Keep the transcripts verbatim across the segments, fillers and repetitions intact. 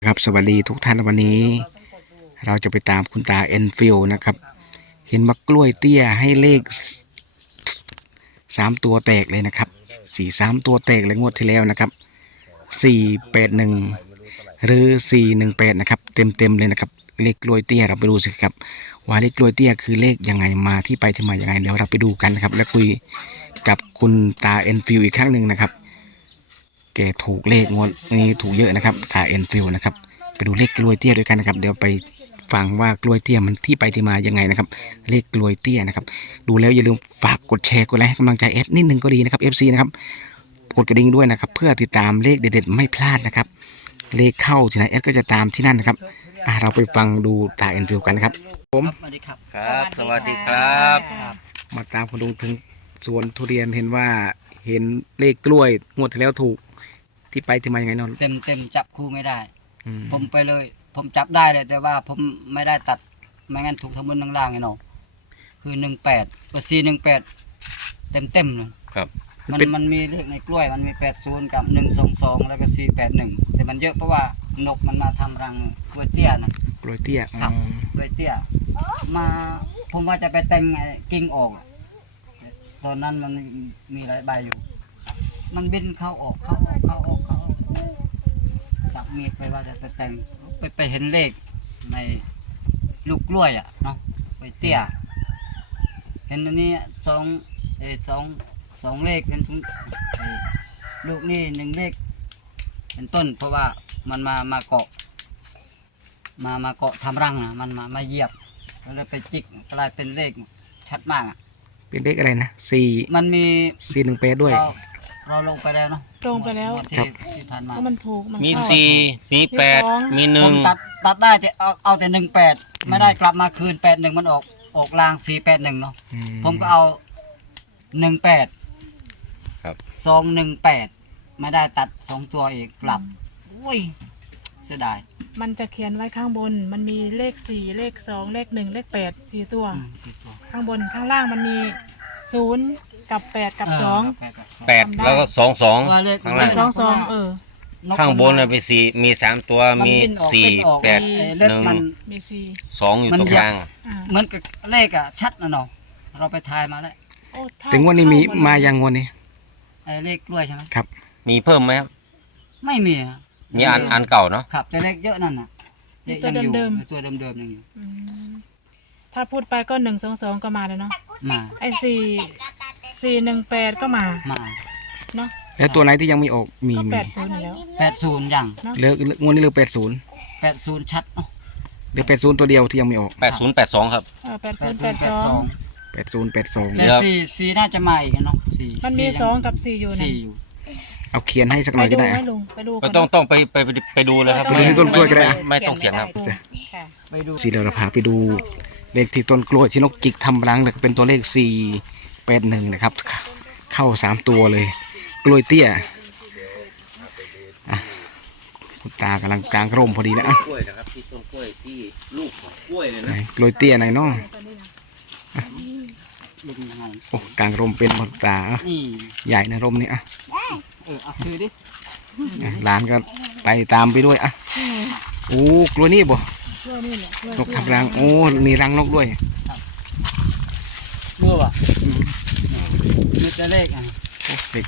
ครับสวัสดีทุกท่านวันนี้เราจะไปตามคุณตาเอ็นฟิลนะครับเห็นมะกล้วยเตี้ยให้เลขสามตัวแตกเลยนะครับสี่สามตัวแตกเลยงวดที่แล้วนะครับสี่แปดหนึ่งหรือสี่หนึ่งแปดนะครับเต็มเต็มเลยนะครับเลขกล้วยเตี้ยเราไปดูสิครับว่าเลขกล้วยเตี้ยคือเลขยังไงมาที่ไปที่มายังไงเดี๋ยวเราไปดูกันนะครับและคุยกับคุณตาเอ็นฟิลอีกครั้งหนึ่งนะครับแกถูกเลขงวดนี้ถูกเยอะนะครับตาเอ็นฟิลนะครับไปดูเลขกล้วยเตี้ยด้วยกันนะครับเดี๋ยวไปฟังว่ากล้วยเตี้ยมันที่ไปที่มายังไงนะครับเลขกล้วยเตี้ยนะครับดูแล้วอย่าลืมฝากกดแชร์กดไลค์ให้กำลังใจเอสนิดนึงก็ดีนะครับ เอฟ ซี นะครับกดกระดิ่งด้วยนะครับเพื่อติดตามเลขเด็ดๆไม่พลาดนะครับเลขเข้าที่ไหนเอสก็จะตามที่นั่นนะครับอ่ะเราไปฟังดูตาเอ็นฟิลกันนะครับผมสวัสดีครับครับสวัสดีครับมาตามคุณลุงถึงสวนทุเรียนเห็นว่าเห็นเลขกล้วยงวดที่แล้วถูกที่ไปที่มายังไงเนอนเต็มเต็มจับคู่ไม่ได้อืมผมไปเลย ผมจับได้เลยแต่ว่าผมไม่ได้ตัดไม่งั้นถูกทั้งบนทั้งล่างไงเนาะคือหนึ่งแปดกับสี่หนึ่งแปดเต็มเต็มเลยครับมันมันมีเลขในกล้วยมันมีแปดศูนย์กับหนึ่งสองสองแล้วก็สี่แปดหนึ่งแต่มันเยอะเพราะว่านกมันมาทำรังกล้วยเตี้ยนะกล้วยเตี้ยครับอืมกล้วยเตี้ยมาผมว่าจะไปแต่งไอ้กิ่งออกอะตอนนั้นมันมีหลายใบอยู่ มันบินเข้าออกเข้าออกเข้าออกเข้าออกจับมีดไปว่าจะไปแต่งไปไปเห็นเลขในลูกกล้วยอ่ะเนาะไปเตี้ย เห็นอันนี้สองเออสองสองเลขเป็นทุนไอ้ลูกนี่หนึ่งเลขเป็นต้น เพราะว่ามันมามาเกาะ มามาเกาะทำรังอ่ะมันมามาเหยียบก็เลยไปจิกกลายเป็นเลขชัดมากอ่ะเป็นเลขอะไรนะสี่มันมีสี่หนึ่งแปดด้วยเราเราลงไปแล้วเนาะลงไปแล้วงที่ครับที่ผ่านมาก็มันถูกมันมีเข้าสี่มีแปดมีสองมีหผนึ่งมตัดตัดได้แต่เอาเอาแต่หนึ่งแปดไม่ได้กลับมาคืนแปดหนึ่งมันออกออกลางสี่แปดหนึ่งเนาะอืผมก็เอาหนึ่งแปดครับสองหนึ่งแปดไม่ได้ตัดสองตัวอีกกลับอุ้ยเสียดายมันจะเขียนไว้ข้างบน มันมีเลขสี่เลขสองเลขหนึ่งเลขแปดสี่ตัวอืมสี่ตัวข้างบนข้างล่างมันมีศูนย์กับแปดกับสองแปดกับสองแปดแล้วก็สองสองว่าเลขข้างเลล่างขสองสองเออนกข้างบนมัน่ะเป็นสี่มีสามตัวมันมีบินออกสี่บินออกแปดไอ้หเล็บนึ่งมันมีสี่สองอยู่มันตรงเหยีกยบลางอ่าเหมือนกับเลขอะชัดนะเนาะเราไปทายมาแล้วโอ้เท่าถึงวันนี้มีเท่มายังงวดนี้ไอ้เลขกล้วยใช่ไหมครับมีเพิ่มไหมครับไม่มีอะมีอันอันเก่าเนาะครับแต่เลขเยอะนั่นน่ะเลขยังอยู่ตัวเดิมๆยังอยู่อืมถ้าพูดไปก็หนึ่งสองสองก็มาเลยเนาะมาไอ้สี่สี่หนึ่งแปดก็มามาเนาะแล้วตัวไหนที่ยังไม่ออกมีก็มีแปดศูนย์อยู่แล้วแปดศูนย์ยังเหลืองวดนี้เหลือแปดศูนย์แปดศูนย์ชัดเนาะเหลือแปดศูนย์ตัวเดียวที่ยังไม่ออกแปดศูนย์แปดสองครับเออแปดแปศูดนย์ศูแปนดย์แปสดอสงองแปดศูนย์แปดสองแต่สี่สี่น่าจะมาอีกอะเนาะสี่มันมีสี่สองกับสี่อยู่นะสี่อยู่เอาเขียนให้สักหไปน่อยก็ดูได้ไหมอะลุงไปดูก็กันต้องต้องไปไปไปไปดูเลยครับไปดูที่ต้นกล้วยก็ได้อะไม่ต้องเถียงครับค่ะไปดูสีเราพาไปดูเลขที่ต้นกล้วยที่นกจิกทำรังแต่เป็นตัวเลขสี่แปดหนึ่งนะครับเข้าสามตัวเลยกล้วยเตี้ยอ่ะคุณตากำลังกลางร่มพอดีนะอ่ะกล้วยนะครับที่ต้นกล้วยที่ลูกของกล้วยเลยไหนนะกล้วยเตี้ยไหนเนาะดูยังไงโอ้กลางร่มเป็นหมดตาอ่ะนี่ใหญ่นะร่มนี้อ่ะเออเอาคือดิอ่ะหลานก็ไปตามไปด้วยอ่ะโอ้กล้วยนี่บ่กล้วยนี่แหละกล้วยนกทำรังโอ้มีรังนกด้วยรู้ป่ะมีแต่เลขอ่ะโอ้เด็ก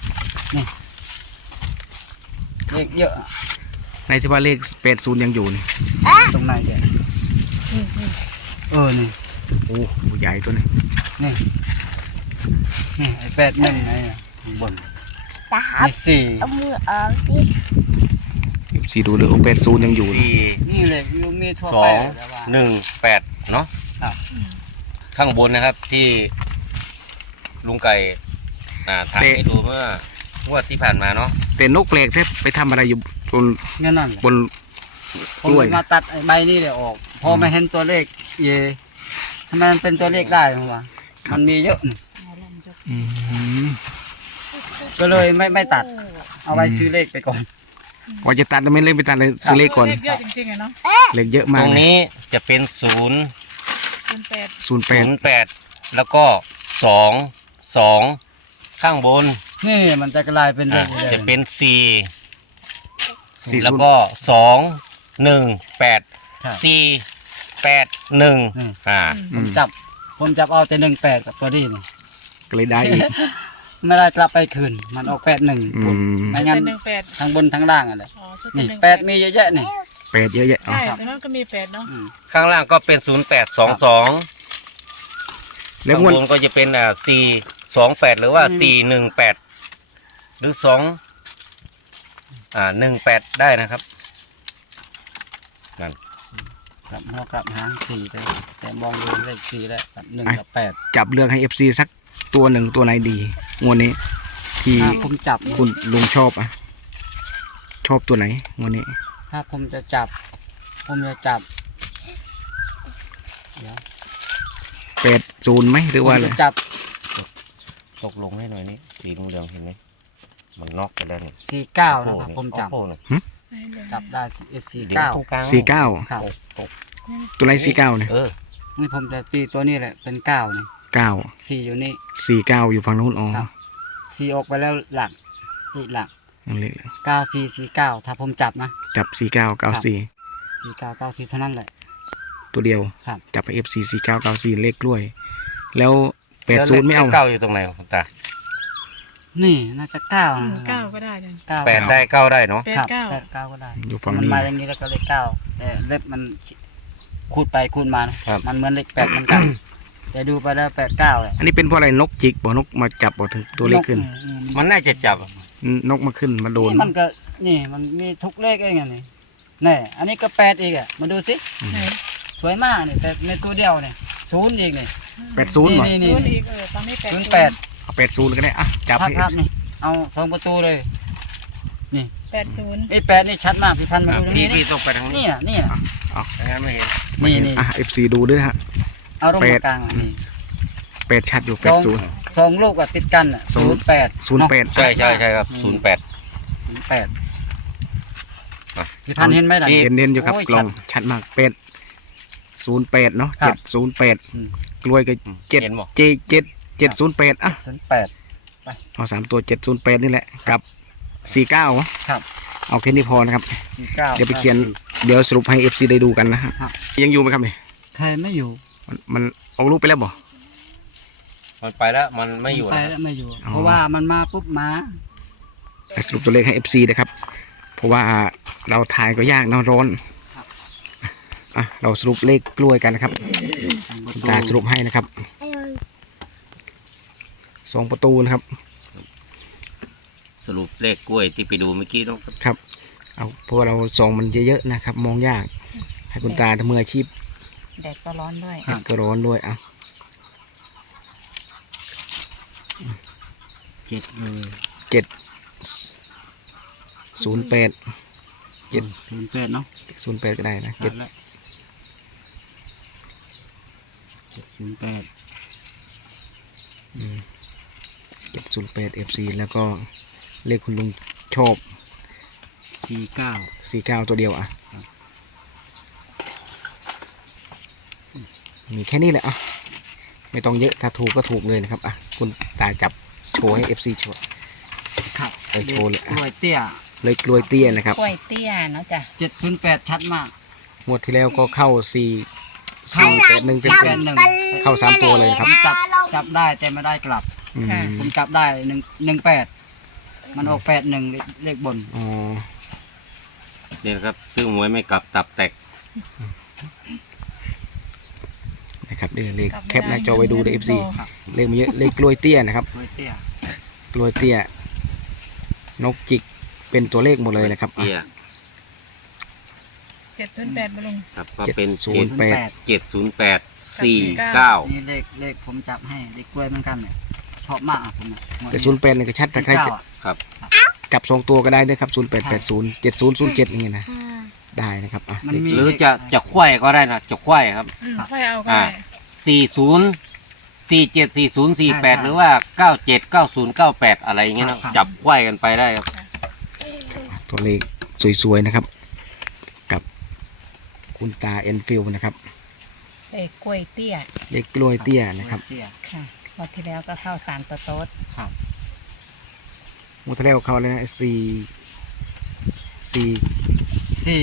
เลขเยอะอะในที่ว่าเลขแปดศูนย์ยังอยู่นี่ตรงไหนเดี๋ยวเออนี่โอ้ใหญ่ตัวนี้นี่นี่ไอ้แปดหนึ่งไอ้อะข้างบนนี่สี่เอามือออกดิเอฟซีดูเลยโอ้แปดศูนย์ยังอยู่นี่ที่นี่เลยยูมีทั่วสอไปงแต่ว่าหนึ่งแปดเนาะครับข้างบนนะครับที่ลุงไก่อ่าถ่ายให้ดูเมื่องวดที่ผ่านมาเนาะแต่นกแปลกแทบไปทำอะไรอยู่บนงั้นนั่นแหละบนผมกล้วยมาตัดไอ้ใบนี่เลยออก พอมาเห็นตัวเลขเยทำไมมันเป็นตัวเลขได้ผมว่ามันมีเยอะนี่อืมก็เลยไม่ไม่ตัด เอาไว้ซื้อเลขไปก่อนว่าจะตัดไม่เล่นไปตัดเลยซื้อเลขก่อนเลขเยอะจริงๆอะเนาะเลขเยอะตมากรงนี้จะเป็นศูนย์ศูนย์แปดศูนย์แปศูดนย์แปดแล้วก็สองสองข้างบนนี่มันจะกลายเป็นเลอ่ะขเลยจะเป็นสี่สี่แล้วศูนย์ก็สองหนึ่งแปดครับสี่แปดหนึ่งนี่อ่าผมจับ ผมจับเอาแต่หนึ่งแปดกับตัวนี้นี่ก็เลยได้อีกไม่ได้กลับไปคืนมันออกแปดหนึ่งอืมไม่ซื้องั้นแต่หนึ่งแปดทั้งบนทั้งล่างอะไรอ๋อซื้อแต่นี่หนึ่งแปดมีเยอะแยะนี่แปดเยอะแยะอ๋อใช่แต่มันก็มีแปดเนาะอืมข้างล่างก็เป็นศูนย์แปดสองสองแล้วข้างงวดบนก็จะเป็นอ่าสี่สองแปดหรือว่าสี่หนึ่งแปดหรือสองอ่าหนึ่งแปดได้นะครับนั่นกลับหัวกลับหางสี่เลยแต่มองดูเลขสี่แล้วกับหนึ่งกับแปดจับเลือกให้ เอฟ ซี สักตัวหนึ่งตัวไหนดีงวดนี้ ที่ถ้าผมจับคุณลุงชอบอ่ะ ชอบตัวไหนงวดนี้ถ้าผมจะจับ ผมจะจับเดี๋ยวแปดศูนย์ไหมหรือว่าผมอะไรจะจับตกลงให้หน่อยนี่สีเหลืองๆเห็นไหมมันนอกไปแล้วนี่สี่เก้านะครับผมจับโอ้โหนี่จับได้สี่เดี๋ยวเก้าตรงกลางสี่เก้าครับตกตัวไหนสี่เก้าเนี่ยเออนี่ผมจะตีตัวนี้แหละเป็นเก้านี่เก้าสี่อยู่นี่สี่เก้าอยู่ฝั่งนู้นอ๋อครับ สี่ออกไปแล้วหลักนี่หลักนั่นเลยเก้าสี่สี่เก้าถ้าผมจับนะจับสี่เก้าเก้าสี่สี่เก้าเก้าสี่เท่านั้นแหละตัวเดียวครับจับไป เอฟ ซี สี่เก้าเก้าสี่เลขกล้วย แล้วแปดศูนย์ไม่เอาเก้าอยู่ตรงไหนคุณตานี่น่าจะเก้าอืนะมเก้าก็ได้เลยเก้าแปดได้เก้าได้เนาะแปดครับเก้าแปดเก้าก็ได้อยู่ฝั่งมันนี้มาอย่างนี้แล้วก็เลขเก้าแต่เล็บมันคูดไปคูดมานะครับ มันเหมือนเลขแปดเหมือนกัน แต่ดูไปแล้วแปดเก้าเลยอันนี้เป็นเพราะอะไรนกจิกบ่นกมาจับบ่ถึงตัวเลขขึ้นอืมมันน่าจะจับนกมาขึ้นมาโดนนี่มันก็นี่มันมีทุกเลขเองอ่ะนี่แน่อันนี้ก็แปดอีกอ่ะมาดูสิไหนสวยมากนี่แต่ในตัวเดียวเนี่ยศูนย์อีกนี่แปดศูนย์บ่นี่ศูนย์อีกเออตอนนี้แปดศูนย์ศูแปดนย์เอาแปดศูนย์ก็ได้อ่ะจับภาพให้ภาพนี่เอาสองประตูเลยแปดศูนย์ไอ้แปดนี่ชัดมากพี่พันธุ์มาอ่ะดูตรงพี่นี้พี่นี่ต้องไปทางนี้นี่อ่ะนี่อ่ะไม่งั้นไม่เห็นนี่นี่อ่ะ เอฟ ซี ดูด้วยฮะเอาลงแปมาดกลางอ่ะนี่แปดชัดอยู่แปสดองศูนย์สองลูกอ่ะติดกันอ่ะสองศูนย์แปดศูนย์แปดใช่ใช่ใช่ครับศูนย์แปดศูนย์แปดอ่ะพี่พันธุ์เห็นไหมล่ะนี่เห็นเน้นอยู่ครับโอ้ยกลองชัดมากเป็ดศูนย์แปดเนาะครัเจ็บดศูนย์แปดอืมกล้วยก็เจ็ดเห็นบ่เจเจ็ดเจ็ดศูนย์แปดอ่ะศูนย์แปดเอาสามตัวเจ็ดศูนย์แปดนี่แหละกับสี่เก้าครับเอาแค่นี้พอนะครับสี่เก้าเดี๋ยวไปเขียน เดี๋ยวสรุปให้เอฟซีได้ดูกันนะฮะครับยังอยู่ไหมครับเนี่ยใครไม่อยู่มันมันเอาลูกไปแล้วบ่มันไปแล้วมันไม่อยู่ไปแล้วแล้วไม่อยู่อ๋อเพราะว่ามันมาปุ๊บมาไปสรุปตัวเลขให้ เอฟ ซี นะครับ เพราะว่าเราถ่ายก็ยากเนอะร้อนอ่ะเราสรุปเลขกล้วยกันนะครับคุณตาสรุปให้นะครับสองประตูนะครับสรุปเลขกล้วยที่ไปดูเมื่อกี้ต้องครับเอาเพราะว่าเราส่องมันเยอะๆนะครับ มองยาก ให้คุณตาทำมืออาชีพแดดก็ร้อนด้วยครับก็ร้อนด้วยอ่ะเจ็ดเลยเจ็ดศูนย์แปด เจ็ดศูนย์แปดเนาะศูนย์แปดก็ได้นะเจ็ดแล้วเจ็ดศูนย์แปดเจ็ดศูนย์แปดเอฟซีแล้วก็เลขคุณลุงชอบสี่เก้าสี่เก้าตัวเดียวอ่ะ มีแค่นี้แหละอ่ะ ไม่ต้องเยอะ ถ้าถูกก็ถูกเลยนะครับ อ่ะ คุณตาจับโชว์ให้ เอฟ ซี โชว์ครับไปโชว์เลยกล้วยเตี้ยเลยกลวยเตี้ยนะครับกล้วยเตี้ยเนาะจ้ะเจ็ดศูนย์แปดชัดมากงวดที่แล้วก็เข้าสี่สี่แปดหนึ่งเต็มแปเต็ดมหนึ่งเข้าสามตัวเลยครับผมจับจับได้แต่ไม่ได้กลับอืมผมจับได้หนึ่งหนึ่งแปดมันออกแปดหนึ่งเลขบนอ๋อนี่นะครับซื้อหวยไม่กลับตับแตกนะครับเดี๋ยวเลขกลับไม่แคปหน้าได้จอไว้ดูในเอฟซีครับเลขมันเยอะ เลขกลวยเตี้ยนะครับกล้วยเตี้ยกลวยเตี้ย นกจิก เป็นตัวเลขหมดเลยนะครับอ่ะเตี้ยเจ็ดศูนย์แปดมาลงครับก็เป็นศูเจ็นดย์แปดเจ็ดศูนย์แปดสี่สี่เก้าเก้านี่เลขเลขผมจับให้เลขกล้วยเหมือนกันเนี่ยชอบมากอ่ะผมอ่ะงวดแต่นี้ศูนย์แปดเนี่ยก็ชัดแต่สี่ใครเก้าจะอ่ะครับจับสองตัวก็ได้ด้วยครับศูนย์แปดแปดศูนย์เจ็ดศูนย์ศูนย์เจ็ดอย่างเงี้ยนะ ได้นะครับอ่ะมันมีหรือจะจะควายก็ได้นะจะควายครับอืมครับค่อยเอาก็อ่าได้สี่ศูนย์สี่เจ็ดสี่ศูนย์สี่แปดหรือว่าเก้าเจ็ดเก้าศูนย์เก้าแปดอะไรอย่างเงี้ยนะจับควายกันไปได้ครับตัวเลขสวยๆนะครับ กับคุณตาเอ็นฟิลนะครับเอ้กล้วยเตี้ยเลขกล้วยเตี้ยนะครับเตี้ยค่ะรอบที่แล้วก็เข้าสามตัวโต๊ดครับมูทะเลเขาเลยนะสี่สี่สี่แป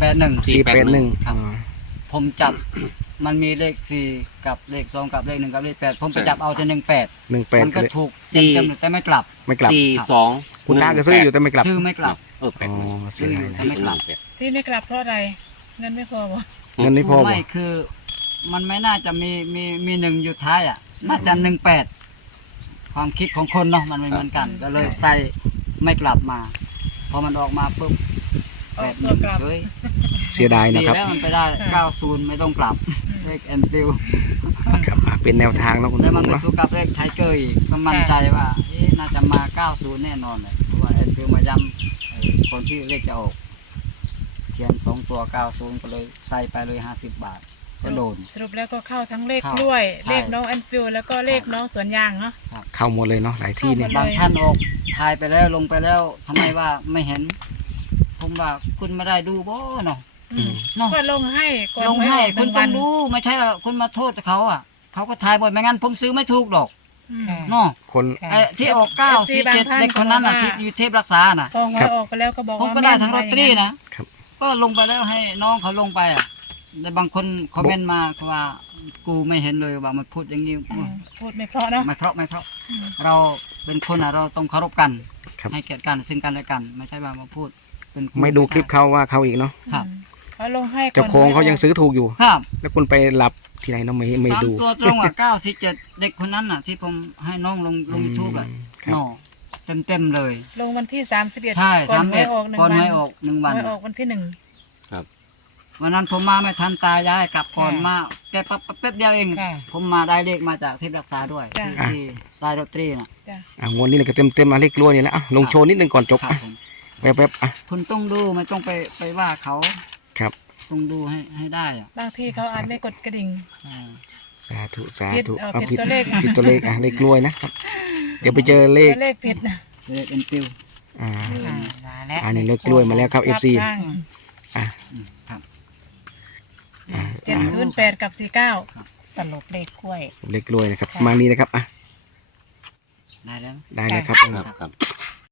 แปดหนึ่งสี่แปดหนึ่งครับ ผมจับ มันมีเลขสี่กับเลขสองกับเลขหนึ่งกับเลขแปดผมไปจับเอาแต่หนึ่งแปดหนึ่งแปดมันก็ถูกสี่เต็มๆแต่ไม่กลับไม่กลับสี่สองคุณตาก็ซื้ออยู่แต่ไม่กลับซื้อไม่กลับเออแปดอ๋อหนึ่งเสียดายซื้อ ไม่กลับที่ไม่กลับเพราะอะไร เงินไม่พอบ่เงินไม่พอบ่ไม่คือ มันไม่น่าจะมีมีมีหนึ่งอยู่ท้ายอ่ะ น่าจะหนึ่งแปดความคิดของคนเนาะมันไม่เหมือนกัน ก็เลยใส่ไม่กลับมา พอมันออกมาปุ๊บแปดหนึ่งเฉยเสียดายนะดีครับแล้วมันไปได้เก้าศูนย์ไม่ต้องกลับเลขแอนฟิลครับอ่ะเป็นแนวทางเนาะคุณแล้วลุมันงไปเนาะสู้กับเลขไทเกอร์อีกก็มั่นใจว่าเอ๊ะน่าจะมาเก้าศูนย์แน่นอนเลยเพราะว่าแอนฟิลมาย้ำไอ้คนที่เลขจะออกเขียนสองตัวเก้าศูนย์ก็เลยใส่ไปเลยห้าสิบบาทก็โดนสรุปแล้วก็เข้าทั้งเลขเข้ากล้วยใช่เลขน้องแอนฟิลแล้วก็เลขน้องสวนยางเนาะเข้าหมดเลยเนาะหลายที่เนี่ยเข้าหมดบางท่านออกถ่ายไปแล้วลงไปแล้วทำไมว่าไม่เห็น ผมว่าคุณไม่ได้ดูบ่เนาะอืมเนาะก็ลงให้ก่อนลงให้ไว้ออกคุณหนึ่ต้องวันดูไม่ใช่ว่าคุณมาโทษเขาอ่ะเขาก็ถ่ายบ่อยไม่งั้นผมซื้อไม่ถูกหรอกอืมเนาะคนไอ้ที่ออกเก้าสี่เจ็ดเด็กคนนั้นน่ะที่อยู่เทพรักษาน่ะพอหวยออกไปแล้วก็บอกผมว่าก็ได้ทั้งลแม่อตเตอรี่ว่าย่านะครับ ก็ลงไปแล้วให้น้องเขาลงไปอ่ะแต่บางคนคอมเมนต์มาว่ากูไม่เห็นเลยว่ามันพูดอย่างนี้อืมพูดไม่เพราะเนาะไม่เพราะไม่เพราะอืมเราเป็นคนอ่ะเราต้องเคารพกันครับให้เกียรติกันซึ่งกันและกัน ไม่ใช่ว่ามาพูดเป็นไม่ดูคลิปเขาว่าเขาอีกเนาะครับอืมเขาลงให้ก่อนเจ้าของเขายังซื้อถูกอยู่ครับแล้วคุณไปหลับที่ไหนเนาะไม่ไม่สามดูตัวตรงอ่ะเก้าสี่เจ็ดเด็กคนนั้นอ่ะ ที่ผมให้น้องลงลงยูทูบอ่ะครับเนาะเต็มเต็มๆเลยลงวันที่สามสิบเอ็ดใช่ก่อสาน มหวเอ็ยดออกหนึ่งก่อนวันให้ออกหนึ่งวันหวยออกวันที่หนึ่งวันนั้นผมมาไม่ทันตายายกลับก่อนค่ะมาแกปั๊บแป๊บเดียวเองค่ะผมมาได้เลขมาจากเทพรักษาด้วยจ้ะที่ได้ลอตเตอรี่น่ะจ้ะอ่ะงวดนี้เลยก็เต็มเต็มมาเลขกล้วยนี่แหละอ่ะลงโชว์นิดนึงก่อนจบครับอ่ะผมแป๊บๆอ่ะคุณต้องดูไม่ต้องไปไปว่าเขาครับต้องดูให้ให้ได้อ่ะบางทีเขาอาจไม่กดกระดิ่งอ่าสาธุสาผิดธุเออเอาผิดตัวเลขนะผิดตัวเลขอ่ะเลขกล้วยนะครับ เดี๋ยวไปเจอเลขตัวเลขผิดนะเลขเอ็นฟิวอ่ามาแล้วอันนี้เลขกล้วยมาแล้วครับ เอฟ ซีข้างอ่ะอืมครับอ่ะเจ็ดศูนย์แปดกับสี่เก้าสรุปเลขกล้วยเลขกล้วยนะครับประมาณนี้นะครับอ่ะได้แล้วได้เลยครับครับครับ